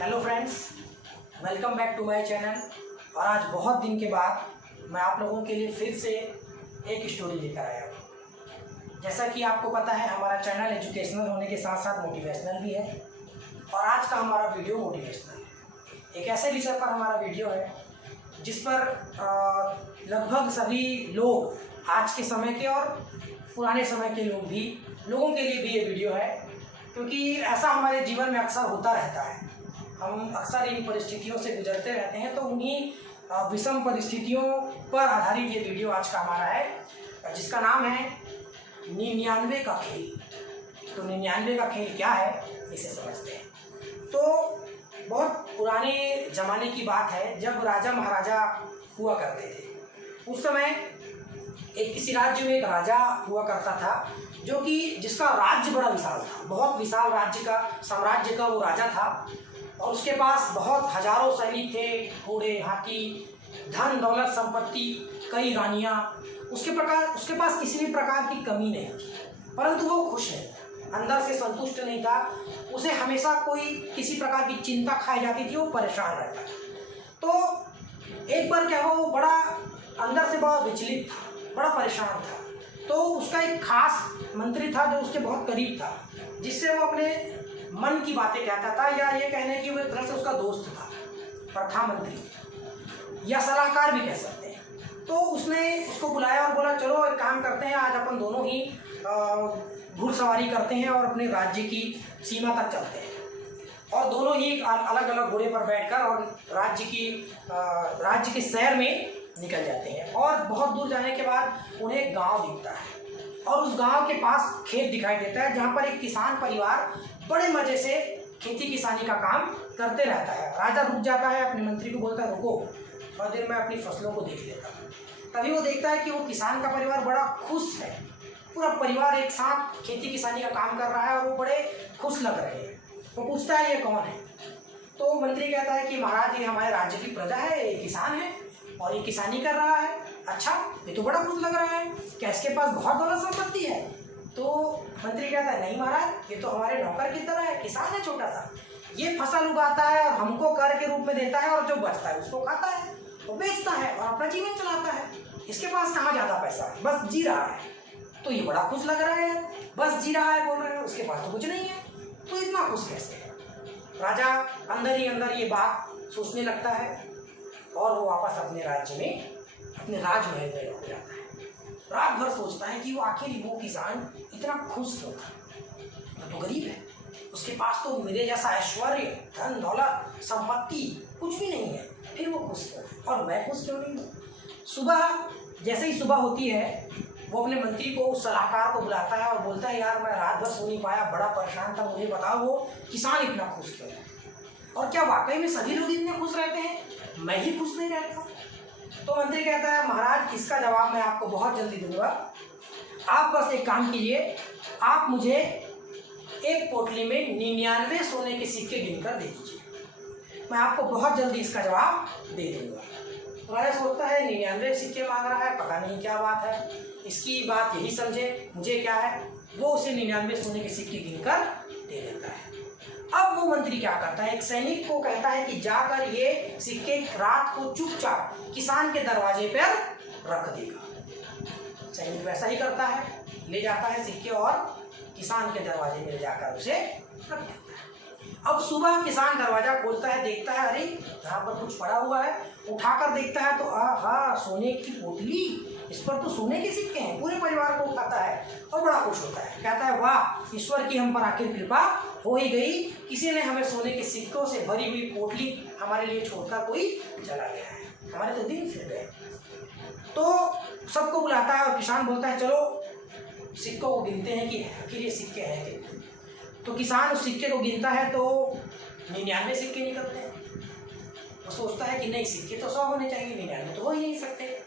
Hello friends, welcome back to my channel. और आज बहुत दिन के बाद मैं आप लोगों के लिए फिर से एक स्टोरी लेकर आया हूँ। जैसा कि आपको पता है, हमारा चैनल एजुकेशनल होने के साथ साथ मोटिवेशनल भी है। और आज का हमारा वीडियो मोटिवेशनल है। एक ऐसे विषय पर हमारा वीडियो है जिस पर लगभग सभी लोग, आज के समय के और पुराने समय के लोगों के लिए भी ये वीडियो है, क्योंकि ऐसा हमारे जीवन में अक्सर होता रहता है। हम अक्सर इन परिस्थितियों से गुजरते रहते हैं, तो उन्हीं विषम परिस्थितियों पर आधारित ये वीडियो आज का हमारा है, जिसका नाम है 99 का खेल। तो 99 का खेल क्या है, इसे समझते हैं। तो बहुत पुराने ज़माने की बात है, जब राजा महाराजा हुआ करते थे। उस समय किसी राज्य में एक राजा हुआ करता था, जिसका राज्य बड़ा विशाल था। बहुत विशाल साम्राज्य का वो राजा था, और उसके पास बहुत हजारों सैनिक थे, घोड़े, हाथी, धन दौलत, संपत्ति, कई रानियां। उसके पास किसी भी प्रकार की कमी नहीं थी, परंतु वो खुश नहीं था, अंदर से संतुष्ट नहीं था। उसे हमेशा कोई किसी प्रकार की चिंता खाई जाती थी, वो परेशान रहता था। तो एक बार क्या हुआ, वो बड़ा अंदर से बड़ा विचलित था, बड़ा परेशान था। तो उसका एक खास मंत्री था जो उसके बहुत करीब था, जिससे वो अपने मन की बातें कहता था, या ये कहने की वो एक तरह से उसका दोस्त था, पर था मंत्री या सलाहकार भी कह सकते हैं। तो उसने उसको बुलाया और बोला, चलो एक काम करते हैं, आज अपन दोनों ही घुड़सवारी करते हैं और अपने राज्य की सीमा तक चलते हैं। और दोनों ही अलग अलग घोड़े पर बैठकर और राज्य के शहर में निकल जाते हैं। और बहुत दूर जाने के बाद उन्हें एक गाँव दिखता है, और उस गांव के पास खेत दिखाई देता है, जहां पर एक किसान परिवार बड़े मजे से खेती किसानी का काम करते रहता है। राजा रुक जाता है, अपने मंत्री को बोलता है, रुको, थोड़ा देर मैं अपनी फसलों को देख लेता हूँ। तभी वो देखता है कि वो किसान का परिवार बड़ा खुश है। पूरा परिवार एक साथ खेती किसानी का काम कर रहा है और वो बड़े खुश लग रहे हैं। वो पूछता है, ये कौन है? तो मंत्री कहता है कि महाराज, ये हमारे राज्य की प्रजा है, ये किसान है और ये किसानी कर रहा है। अच्छा, ये तो बड़ा खुश लग रहा है, क्या इसके पास बहुत दौलत संपत्ति है? तो मंत्री कहता है, नहीं महाराज, ये तो हमारे नौकर की तरह है, किसान है छोटा सा, ये फसल उगाता है और हमको कर के रूप में देता है, और जो बचता है उसको खाता है, वो बेचता है और अपना जीवन चलाता है। इसके पास कहाँ ज़्यादा पैसा है, बस जी रहा है। तो ये बड़ा खुश लग रहा है, बस जी रहा है बोल रहे हैं, उसके पास तो कुछ नहीं है, तो इतना खुश कैसे है? राजा अंदर ही अंदर ये बात सोचने लगता है, और वो वापस अपने राज्य में, अपने राजमहल में लौट जाता है। रात भर सोचता है कि वो आखिर वो किसान इतना खुश क्यों था। वो तो गरीब है, उसके पास तो मेरे जैसा ऐश्वर्य, धन दौलत, संपत्ति कुछ भी नहीं है, फिर वो खुश क्यों है, और मैं खुश क्यों नहीं हूँ? जैसे ही सुबह होती है, वो अपने मंत्री को, उस सलाहकार को बुलाता है और बोलता है, यार मैं रात भर सो नहीं पाया, बड़ा परेशान था, मुझे बताओ वो किसान इतना खुश क्यों है, और क्या वाकई में सभी लोग इतने खुश रहते हैं, मैं ही खुश नहीं रहता? तो मंत्री कहता है, महाराज, इसका जवाब मैं आपको बहुत जल्दी दूंगा। आप बस एक काम कीजिए, आप मुझे एक पोटली में 99 सोने के सिक्के गिनकर दे दीजिए, मैं आपको बहुत जल्दी इसका जवाब दे दूंगा। तो राजा सोचता है, 99 सिक्के मांग रहा है, पता नहीं क्या बात है, इसकी बात यही समझे, मुझे क्या है। वो उसे 99 सोने के सिक्के गिनकर दे देता है। अब वो मंत्री क्या करता है, एक सैनिक को कहता है कि जाकर ये सिक्के रात को चुपचाप किसान के दरवाजे पर रख देगा। सैनिक वैसा ही करता है, ले जाता है सिक्के और किसान के दरवाजे में जाकर उसे रख देता है। अब सुबह किसान दरवाजा खोलता है, देखता है, अरे यहाँ पर कुछ पड़ा हुआ है। उठाकर देखता है तो आहा, सोने की पोटली, इस पर तो सोने के सिक्के हैं। पूरे परिवार को उठाता है और बड़ा खुश होता है, कहता है, वाह, ईश्वर की हम पर आखिर कृपा हो ही गई, किसी ने हमें सोने के सिक्कों से भरी हुई पोटली हमारे लिए छोड़कर कोई चला गया है, हमारे तो दिन फिर गए। तो सबको बुलाता है और किसान बोलता है, चलो सिक्कों को गिनते हैं कि आखिर ये सिक्के हैं कितने। तो किसान उस सिक्के को गिनता है तो 99 सिक्के निकलते हैं। वो सोचता है कि नहीं, सिक्के तो 100 होने चाहिए, 99 तो हो ही नहीं सकते।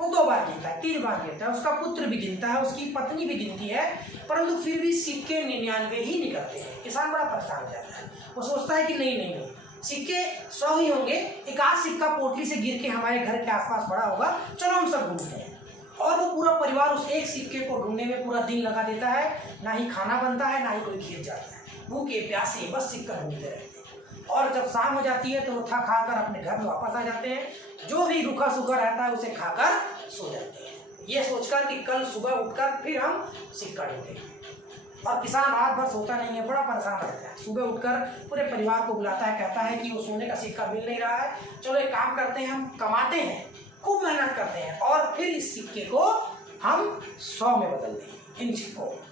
वो 2 बार गिनता है, 3 बार गिनता है, उसका पुत्र भी गिनता है, उसकी पत्नी भी गिनती है, परंतु फिर भी सिक्के 99 ही निकलते हैं। किसान बड़ा परेशान हो जाता है। वो सोचता है कि नहीं, सिक्के 100 ही होंगे, एक आध सिक्का पोटली से गिर के हमारे घर के आसपास पड़ा होगा, चलो हम सब ढूंढते हैं। और वो पूरा परिवार उस एक सिक्के को ढूंढने में पूरा दिन लगा देता है। ना ही खाना बनता है, ना ही कोई खेत जाता है, भूखे प्यासे बस सिक्का ढूंढते रहते हैं। और जब शाम हो जाती है तो वो थक खा कर अपने घर में वापस आ जाते हैं। जो भी रूखा सूखा रहता है उसे खाकर सो जाते हैं, ये सोचकर कि कल सुबह उठकर फिर हम सिक्का ढूंढेंगे। और किसान रात भर सोता नहीं है, बड़ा परेशान रहता है। सुबह उठकर पूरे परिवार को बुलाता है, कहता है कि वो सोने का सिक्का मिल नहीं रहा है, चलो एक काम करते हैं, हम कमाते हैं, खूब मेहनत करते हैं और फिर इस सिक्के को हम 100 में बदल देंगे, इन सिक्कों को।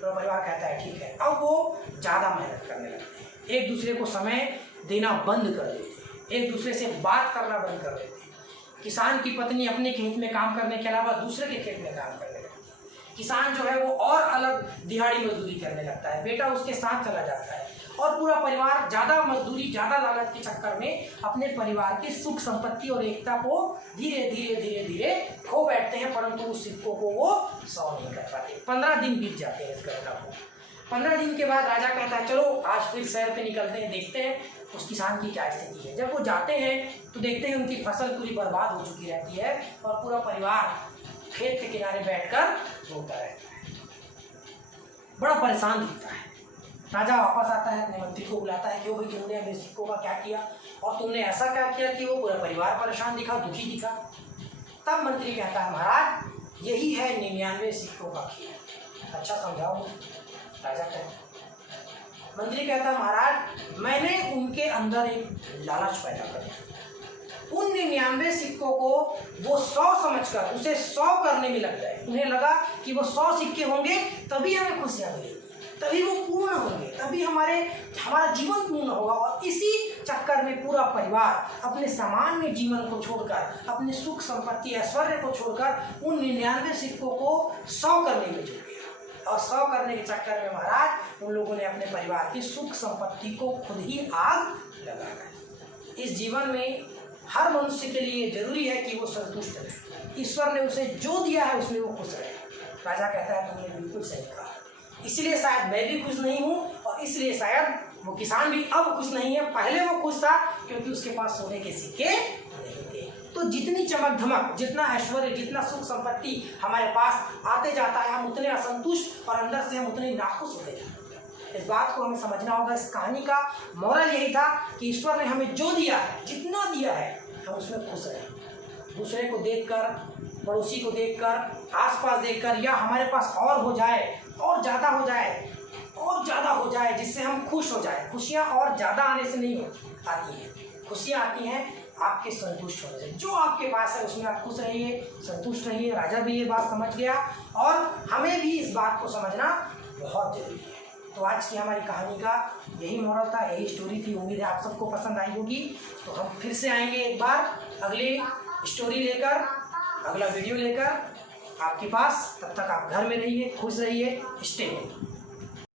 तो परिवार कहता है ठीक है। अब वो ज़्यादा मेहनत करने लगते हैं, एक दूसरे को समय देना बंद कर देते हैं, एक दूसरे से बात करना बंद कर देते हैं। किसान की पत्नी अपने खेत में काम करने के अलावा दूसरे के खेत में काम करने लगती है। किसान जो है वो और अलग दिहाड़ी मजदूरी करने लगता है, बेटा उसके साथ चला जाता है और पूरा परिवार ज़्यादा मजदूरी, ज़्यादा लागत के चक्कर में अपने परिवार की सुख संपत्ति और एकता को धीरे धीरे धीरे धीरे खो बैठते हैं, परंतु उस सिक्कों को वो 100 नहीं कर पाते। 15 दिन बीत जाते हैं इस घटना को। 15 दिन के बाद राजा कहता है चलो आज फिर शहर पे निकलते हैं, देखते हैं उस किसान की क्या स्थिति है। जब वो जाते हैं तो देखते हैं उनकी फसल पूरी बर्बाद हो चुकी रहती है और पूरा परिवार खेत के किनारे बैठकर रोता रहता है, बड़ा परेशान दिखता है। राजा वापस आता है, अपने मंत्री को बुलाता है, क्यों भाई तुमने अपने सिक्कों का क्या किया और तुमने ऐसा क्या किया कि वो पूरा परिवार परेशान दिखा, दुखी दिखा। तब मंत्री कहता है महाराज यही है 99 सिक्कों का खेल। अच्छा समझाओ। राजा कहता, मंत्री कहता है महाराज मैंने उनके अंदर एक लालच पैदा कर दिया, उन 99 सिक्कों को वो 100 समझकर उसे 100 करने में लग जाए। उन्हें लगा कि वो 100 सिक्के होंगे तभी हमें खुशियाँ मिलेगी, तभी वो पूर्ण होंगे, तभी हमारा जीवन पूर्ण होगा। और इसी चक्कर में पूरा परिवार अपने सामान्य जीवन को छोड़कर, अपने सुख संपत्ति ऐश्वर्य को छोड़कर उन 99 सिक्कों को 100 करने में जुट गया। और 100 करने के चक्कर में महाराज उन लोगों ने अपने परिवार की सुख संपत्ति को खुद ही आग लगा दी। इस जीवन में हर मनुष्य के लिए जरूरी है कि वो संतुष्ट रहे, ईश्वर ने उसे जो दिया है उसमें वो खुश रहे। राजा कहता है तुमने बिल्कुल सही कहा, इसलिए शायद मैं भी खुश नहीं हूँ और इसलिए शायद वो किसान भी अब खुश नहीं है। पहले वो खुश था क्योंकि उसके पास सोने के सिक्के नहीं थे। तो जितनी चमक धमक, जितना ऐश्वर्य, जितना सुख संपत्ति हमारे पास आते जाता है, हम उतने असंतुष्ट और अंदर से हम उतने नाखुश होते जाते हैं। इस बात को हमें समझना होगा। इस कहानी का मोरल यही था कि ईश्वर ने हमें जो दिया है, जितना दिया है, हम उसमें खुश रहें। दूसरे को देखकर, पड़ोसी को देखकर, आसपास देखकर, या हमारे पास और हो जाए, और ज़्यादा हो जाए, और ज़्यादा हो जाए, जिससे हम खुश हो जाए। खुशियाँ और ज़्यादा आने से नहीं आती हैं, खुशियाँ आती हैं आपके संतुष्ट होने से। जो आपके पास है उसमें आप खुश रहिए, संतुष्ट रहिए। राजा भी ये बात समझ गया और हमें भी इस बात को समझना बहुत जरूरी है। तो आज की हमारी कहानी का यही मोरल था, यही स्टोरी थी। उम्मीद है आप सबको पसंद आई होगी। तो हम फिर से आएंगे एक बार अगली स्टोरी लेकर, अगला वीडियो लेकर आपके पास। तब तक आप घर में रहिए, खुश रहिए, स्टे होम।